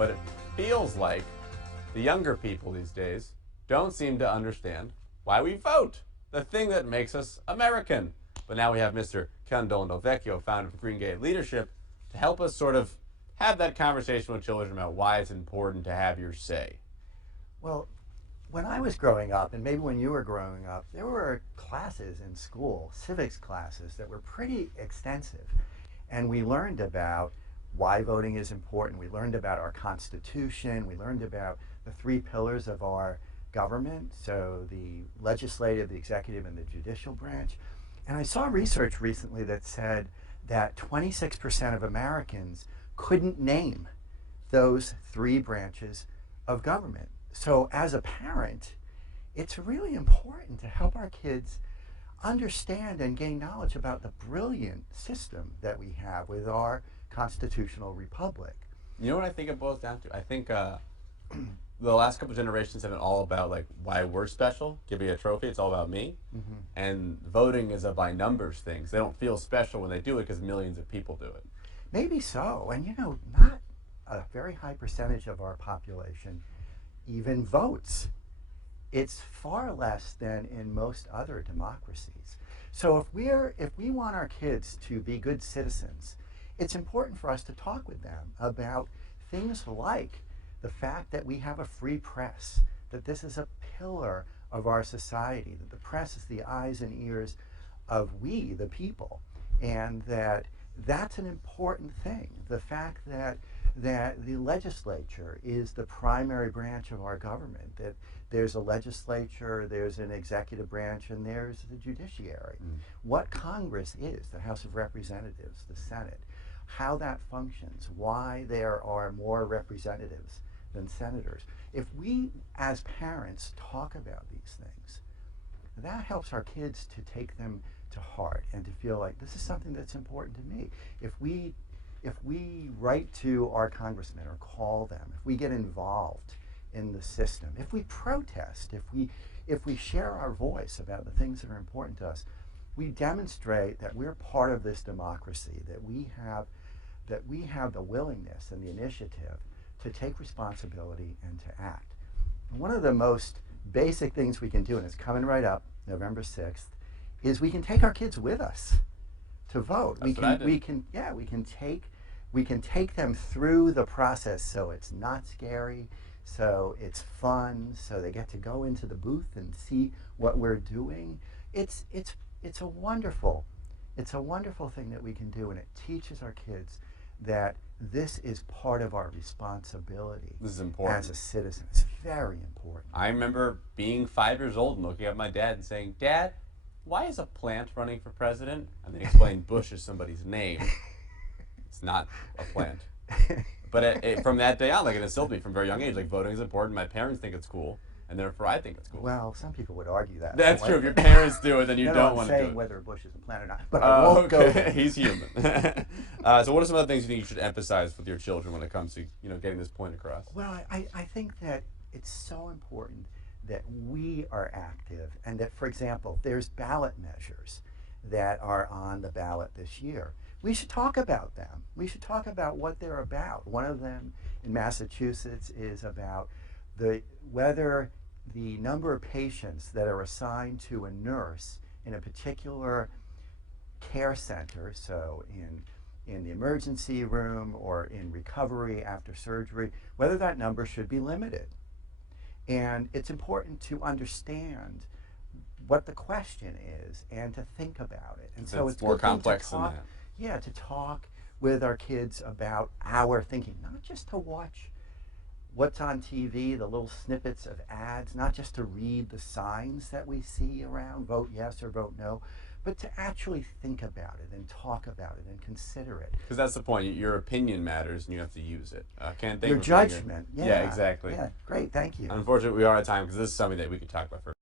But it feels like the younger people these days don't seem to understand why we vote, the thing that makes us American. But now we have Mr. Dolan-Del, founder of Green Gate Leadership, to help us sort of have that conversation with children about why it's important to have your say. Well, when I was growing up, and maybe when you were growing up, there were classes in school, civics classes, that were pretty extensive. And we learned about why voting is important. We learned about our Constitution. We learned about the three pillars of our government, so the legislative, the executive, and the judicial branch. And I saw research recently that said that 26% of Americans couldn't name those three branches of government. So as a parent, it's really important to help our kids understand and gain knowledge about the brilliant system that we have with our constitutional republic. You know what I think it boils down to? I think the last couple of generations have been all about like why we're special. Give me a trophy. It's all about me. Mm-hmm. And voting is a by numbers thing. So they don't feel special when they do it because millions of people do it. Maybe so. And you know, not a very high percentage of our population even votes. It's far less than in most other democracies. So if we want our kids to be good citizens, it's important for us to talk with them about things like the fact that we have a free press, that this is a pillar of our society, that the press is the eyes and ears of we, the people, and that's an important thing. The fact that the legislature is the primary branch of our government, that there's a legislature, there's an executive branch, and there's the judiciary. What Congress is, the House of Representatives, the Senate, how that functions, why there are more representatives than senators. If we, as parents, talk about these things, that helps our kids to take them to heart and to feel like this is something that's important to me. If we write to our congressmen or call them, if we get involved in the system, if we protest, if we share our voice about the things that are important to us, we demonstrate that we're part of this democracy, that we have the willingness and the initiative to take responsibility and to act. And one of the most basic things we can do, and it's coming right up, November 6th, is we can take our kids with us to vote. We can take them through the process so it's not scary, so it's fun, so they get to go into the booth and see what we're doing. It's a wonderful thing that we can do, and it teaches our kids that this is part of our responsibility. This is important. As a citizen. It's very important. I remember being 5 years old and looking at my dad and saying, "Dad, why is a plant running for president?" And then explain Bush is somebody's name. It's not a plant. But from that day on, like it instilled me from a very young age, like voting is important. My parents think it's cool, and therefore I think it's cool. Well, some people would argue that. That's true. If your parents do it, then you don't want to do it. I'm saying whether Bush is a plant or not, but I won't go there. He's human. So what are some other things you think you should emphasize with your children when it comes to getting this point across? Well, I think that it's so important that we are active, and that, for example, there's ballot measures that are on the ballot this year. We should talk about them. We should talk about what they're about. One of them in Massachusetts is about whether the number of patients that are assigned to a nurse in a particular care center, so in the emergency room or in recovery after surgery, whether that number should be limited. And it's important to understand what the question is and to think about it. And so it's more complex than that. Yeah, to talk with our kids about our thinking, not just to watch what's on TV, the little snippets of ads, not just to read the signs that we see around, vote yes or vote no, but to actually think about it and talk about it and consider it. Because that's the point. Your opinion matters, and you have to use it. Your judgment. Yeah, exactly. Yeah, great. Thank you. Unfortunately, we are out of time because this is something that we could talk about for